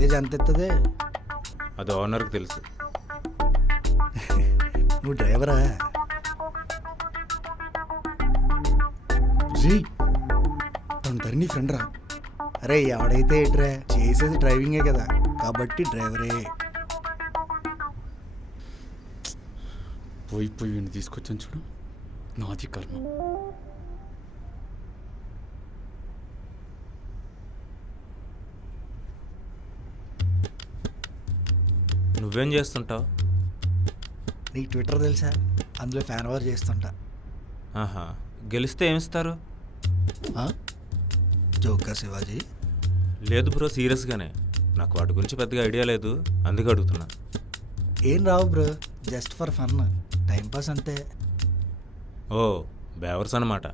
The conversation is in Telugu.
మైలేజ్ ఎంత ఎత్తదే? అది ఓనర్కి తెలుసు. నువ్వు డ్రైవరా? జీ తను నీ ఫ్రెండ్ రా. అరే ఎవడైతే ఏంట్రా, చేసేది డ్రైవింగే కదా, కాబట్టి డ్రైవరే. పోయి పోయి వీడిని తీసుకొచ్చాను చూడు, నాది కర్మ. నువ్వేం చేస్తుంటావు? నీకు ట్విట్టర్ తెలుసా? అందులో ఫ్యాన్ వార్ చేస్తుంటా. ఆహా, గెలిస్తే ఏమిస్తారు? జోకా శివాజీ? లేదు బ్రో, సీరియస్గానే. నాకు వాటి గురించి పెద్దగా ఐడియా లేదు, అందుకే అడుగుతున్నా. ఏం రావు bro, just for fun, timepass అంతే. ఓ, బేవర్స్ అన్నమాట.